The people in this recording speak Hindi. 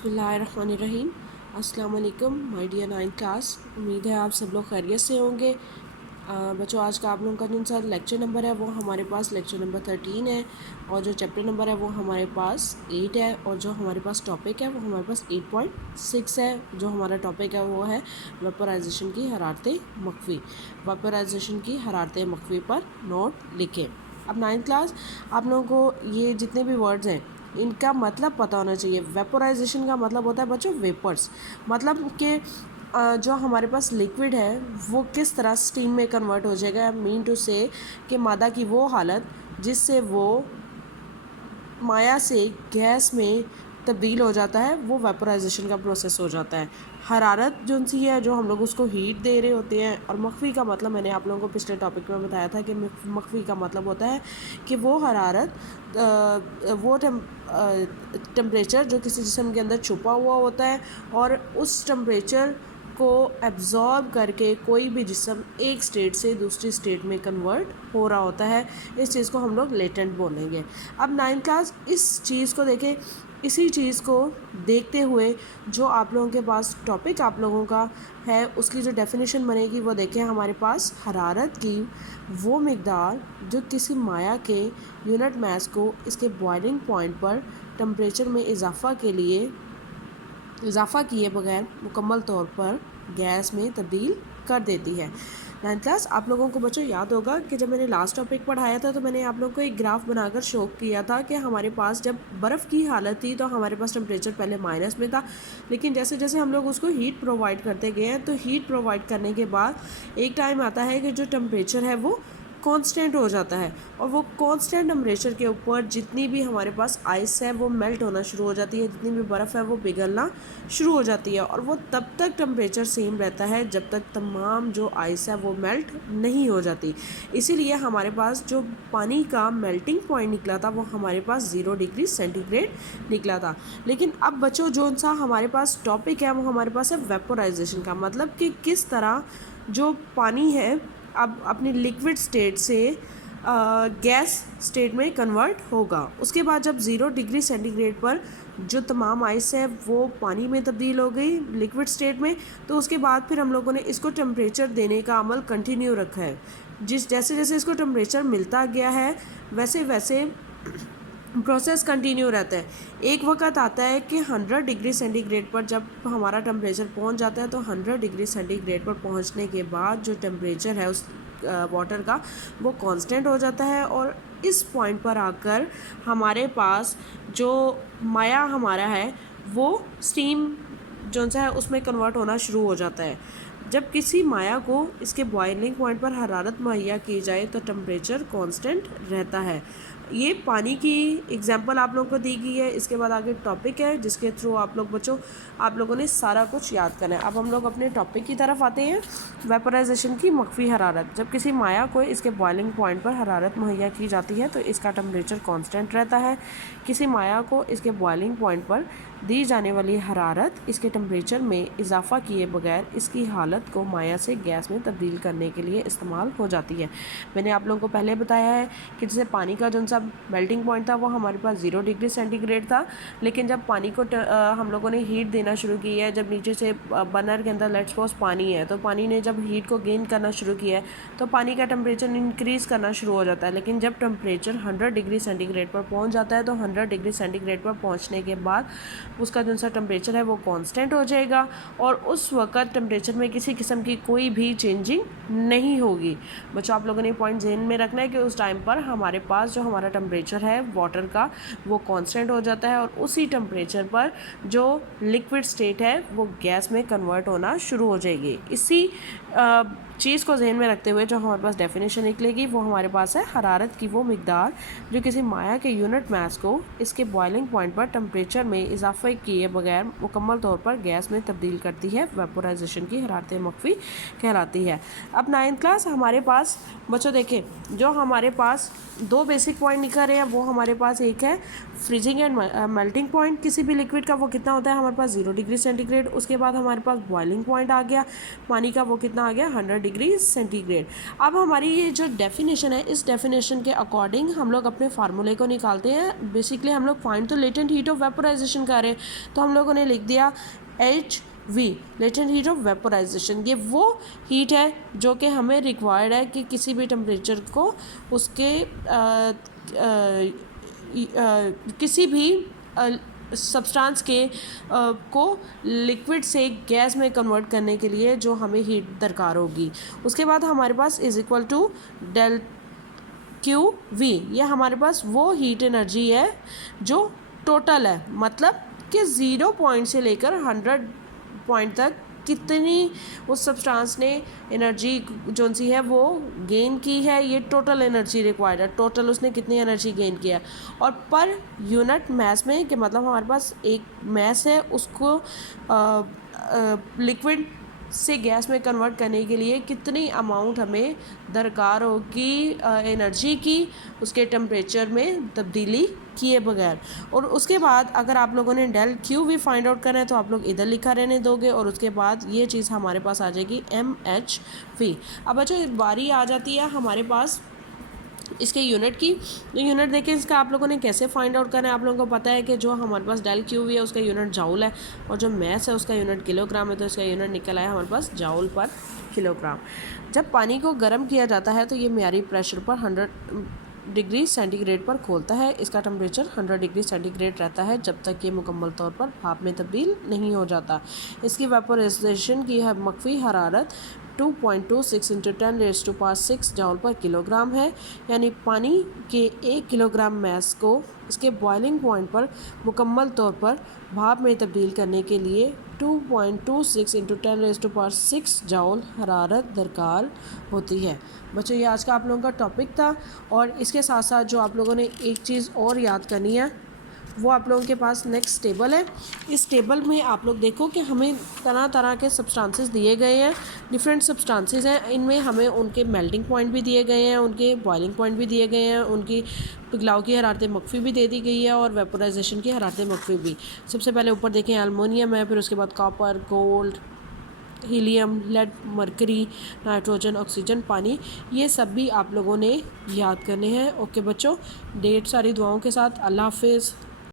बिस्मिल्लाहिर्रहमानिर्रहीम। अस्सलाम वालेकुम माय डियर 9th क्लास। उम्मीद है आप सब लोग खैरियत से होंगे। बच्चों, आज का आप लोगों का जो सा लेक्चर नंबर है वो हमारे पास लेक्चर नंबर 13 है, और जो चैप्टर नंबर है वो हमारे पास 8 है, और जो हमारे पास टॉपिक है वो हमारे पास 8.6 है। जो हमारा टॉपिक है वो है वेपराइजेशन की हरारतें मख्फी। वेपराइजेशन की हरारतें मख्फी पर नोट लिखें। अब 9th क्लास, आप लोगों को ये जितने भी वर्ड्स हैं इनका मतलब पता होना चाहिए। वेपोराइजेशन का मतलब होता है बच्चों वेपर्स, मतलब कि जो हमारे पास लिक्विड है वो किस तरह स्टीम में कन्वर्ट हो जाएगा। मीन टू से कि मादा की वो हालत जिससे वो माया से गैस में तब्दील हो जाता है, वो वेपोराइजेशन का प्रोसेस हो जाता है। हरारत जो सी है, जो हम लोग उसको हीट दे रहे होते हैं। और मख्फी का मतलब मैंने आप लोगों को पिछले टॉपिक में बताया था कि मख्फी का मतलब होता है कि वो हरारत, वो टेम्परेचर जो किसी जिस्म के अंदर छुपा हुआ होता है, और उस टेम्परेचर को एब्जॉर्ब करके कोई भी जिस्म एक स्टेट से दूसरी स्टेट में कन्वर्ट हो रहा होता है। इस चीज़ को हम लोग लेटेंट बोलेंगे। अब 9th क्लास, इस चीज़ को देखें, इसी चीज़ को देखते हुए जो आप लोगों के पास टॉपिक आप लोगों का है उसकी जो डेफिनेशन बनेगी वो देखें। हमारे पास हरारत की वो मिक़दार जो किसी माया के यूनिट मास को इसके बॉइलिंग पॉइंट पर टेम्परेचर में इजाफ़ा किए बगैर मुकम्मल तौर पर गैस में तब्दील कर देती है। 9th क्लास, आप लोगों को बच्चों याद होगा कि जब मैंने लास्ट टॉपिक पढ़ाया था तो मैंने आप लोगों को एक ग्राफ बनाकर शो किया था कि हमारे पास जब बर्फ़ की हालत थी तो हमारे पास टेम्परेचर पहले माइनस में था, लेकिन जैसे जैसे हम लोग उसको हीट प्रोवाइड करते गए हैं तो हीट प्रोवाइड करने के बाद एक टाइम आता है कि जो टेम्परेचर है वो कांस्टेंट हो जाता है, और वो कांस्टेंट टेम्परेचर के ऊपर जितनी भी हमारे पास आइस है वो मेल्ट होना शुरू हो जाती है, जितनी भी बर्फ़ है वो पिघलना शुरू हो जाती है। और वो तब तक टेम्परेचर सेम रहता है जब तक तमाम जो आइस है वो मेल्ट नहीं हो जाती। इसीलिए हमारे पास जो पानी का मेल्टिंग पॉइंट निकला था वो हमारे पास 0 डिग्री सेंटीग्रेड निकला था। लेकिन अब बच्चों, जो सा हमारे पास टॉपिक है वो हमारे पास है वेपोराइजेशन का, मतलब कि किस तरह जो पानी है अब अपनी लिक्विड स्टेट से गैस स्टेट में कन्वर्ट होगा। उसके बाद जब 0 डिग्री सेंटीग्रेड पर जो तमाम आइस है वो पानी में तब्दील हो गई लिक्विड स्टेट में, तो उसके बाद फिर हम लोगों ने इसको टेम्परेचर देने का अमल कंटिन्यू रखा है। जैसे जैसे इसको टेम्परेचर मिलता गया है वैसे वैसे प्रोसेस कंटिन्यू रहता है। एक वक्त आता है कि 100 डिग्री सेंटीग्रेड पर जब हमारा टेम्परेचर पहुंच जाता है, तो 100 डिग्री सेंटीग्रेड पर पहुंचने के बाद जो टेम्परेचर है उस वाटर का वो कांस्टेंट हो जाता है, और इस पॉइंट पर आकर हमारे पास जो माया हमारा है वो स्टीम जो सा है उसमें कन्वर्ट होना शुरू हो जाता है। जब किसी माया को इसके बॉइलिंग पॉइंट पर हरारत मुहैया की जाए तो टेम्परेचर कांस्टेंट रहता है। ये पानी की एग्जांपल आप लोगों को दी गई है। इसके बाद आगे टॉपिक है जिसके थ्रू आप लोगों ने सारा कुछ याद करना है। अब हम लोग अपने टॉपिक की तरफ आते हैं। वेपोराइजेशन की मख्फी हरारत, जब किसी माया को इसके बॉइलिंग पॉइंट पर हरारत मुहैया की जाती है तो इसका टेम्परेचर कांस्टेंट रहता है। किसी माया को इसके बॉइलिंग पॉइंट पर दी जाने वाली हरारत इसके टेम्परेचर में इजाफ़ा किए बगैर इसकी हालत को माया से गैस में तब्दील करने के लिए इस्तेमाल हो जाती है। मैंने आप लोगों को पहले बताया है कि जैसे पानी का जो सा मेल्टिंग पॉइंट था वो हमारे पास 0 डिग्री सेंटीग्रेड था, लेकिन जब पानी को हम लोगों ने हीट देना शुरू की है, जब नीचे से बर्नर के अंदर लेट्स सपोज पानी है, तो पानी ने जब हीट को गेन करना शुरू किया है तो पानी का टेम्परेचर इंक्रीज़ करना शुरू हो जाता है। लेकिन जब टेम्परेचर 100 डिग्री सेंटीग्रेड पर पहुँच जाता है तो 100 डिग्री सेंटीग्रेड पर पहुँचने के बाद उसका जो सा टेम्परेचर है वो कांस्टेंट हो जाएगा, और उस वक़्त टेम्परेचर में किसी किस्म की कोई भी चेंजिंग नहीं होगी। बच्चों, आप लोगों ने पॉइंट ज़हन में रखना है कि उस टाइम पर हमारे पास जो हमारा टेम्परेचर है वाटर का वो कांस्टेंट हो जाता है, और उसी टेम्परेचर पर जो लिक्विड स्टेट है वो गैस में कन्वर्ट होना शुरू हो जाएगी। इसी चीज़ को ज़हन में रखते हुए जो हमारे पास डेफिनेशन निकलेगी वो हमारे पास है हरारत की वो मिक़दार जो किसी माया के यूनिट मास को इसके बॉइलिंग पॉइंट पर टेम्परेचर में इजाफे किए बगैर मुकम्मल तौर पर गैस में तब्दील करती है, वेपोराइजेशन की हरारत मख्फी कहलाती है। अब 9th क्लास, हमारे पास बच्चों देखें, जो हमारे पास दो बेसिक पॉइंट निकल रहे हैं वो हमारे पास एक है फ्रीजिंग एंड मेल्टिंग पॉइंट किसी भी लिक्विड का, वो कितना होता है हमारे पास 0 डिग्री सेंटीग्रेड। उसके बाद हमारे पास बॉइलिंग पॉइंट आ गया पानी का, वो कितना कितना आ गया 100 डिग्री सेंटीग्रेड। अब हमारी ये जो डेफिनेशन है, इस डेफिनेशन के अकॉर्डिंग हम लोग अपने फार्मूले को निकालते हैं। बेसिकली हम लोग फाइंड तो लेटेंट हीट ऑफ वेपोराइजेशन कर रहे हैं, तो हम लोगों ने लिख दिया HV, latent heat of vaporisation. ये वो हीट है जो कि हमें रिक्वायर्ड है कि किसी भी टेम्परेचर को उसके किसी भी सब्सटेंस के को लिक्विड से गैस में कन्वर्ट करने के लिए जो हमें हीट दरकार होगी। उसके बाद हमारे पास is equal to del QV, ये हमारे पास वो हीट एनर्जी है जो टोटल है, मतलब कि 0 पॉइंट से लेकर 100 पॉइंट तक कितनी उस सब्सटेंस ने एनर्जी जो सी है वो गेन की है, ये टोटल एनर्जी रिक्वायर्ड है, टोटल उसने कितनी एनर्जी गेन किया है। और पर यूनिट मैस में, कि मतलब हमारे पास एक मैस है, उसको लिक्विड से गैस में कन्वर्ट करने के लिए कितनी अमाउंट हमें दरकार होगी एनर्जी की, उसके टेम्परेचर में तब्दीली किए बगैर। और उसके बाद अगर आप लोगों ने डेल QV फाइंड आउट करना है तो आप लोग इधर लिखा रहने दोगे, और उसके बाद ये चीज़ हमारे पास आ जाएगी MHV। अब बच्चों बारी आ जाती है हमारे पास इसके यूनिट की। तो यूनिट देखें इसका आप लोगों ने कैसे फाइंड आउट करना है। आप लोगों को पता है कि जो हमारे पास डेल QV है उसका यूनिट जाउल है, और जो मैस है उसका यूनिट किलोग्राम है, तो इसका यूनिट निकल आया हमारे पास जाउल पर किलोग्राम। जब पानी को गर्म किया जाता है तो ये म्यारी प्रेशर पर 100 डिग्री सेंटीग्रेड पर खोलता है। इसका टेम्परेचर 100 डिग्री सेंटीग्रेड रहता है जब तक ये मुकम्मल तौर पर भाप में तब्दील नहीं हो जाता। इसकी वेपोराइजेशन की मकवी हरारत 2.26 × 10⁻⁶ जूल पर किलोग्राम है, यानी पानी के 1 किलोग्राम मैस को इसके बॉइलिंग पॉइंट पर मुकम्मल तौर पर भाप में तब्दील करने के लिए 2.26 × 10⁻⁶ जूल हरारत दरकार होती है। बच्चों ये आज का आप लोगों का टॉपिक था, और इसके साथ साथ जो आप लोगों ने एक चीज़ और याद करनी है वो आप लोगों के पास नेक्स्ट टेबल है। इस टेबल में आप लोग देखो कि हमें तरह तरह के सब्सटेंसेस दिए गए हैं, डिफरेंट सब्सटेंसेस हैं। इनमें हमें उनके मेल्टिंग पॉइंट भी दिए गए हैं, उनके बॉइलिंग पॉइंट भी दिए गए हैं, उनकी पिघलाव की हरारत मख्फी भी दे दी गई है, और वेपोराइजेशन की हरारत मख्फी भी। सबसे पहले ऊपर देखें एल्युमिनियम है, फिर उसके बाद copper, gold, helium, lead, mercury, nitrogen, oxygen, पानी। ये सब भी आप लोगों ने याद करने हैं। ओके बच्चों, ढेर सारी दुआओं के साथ अल्लाह हाफिज़।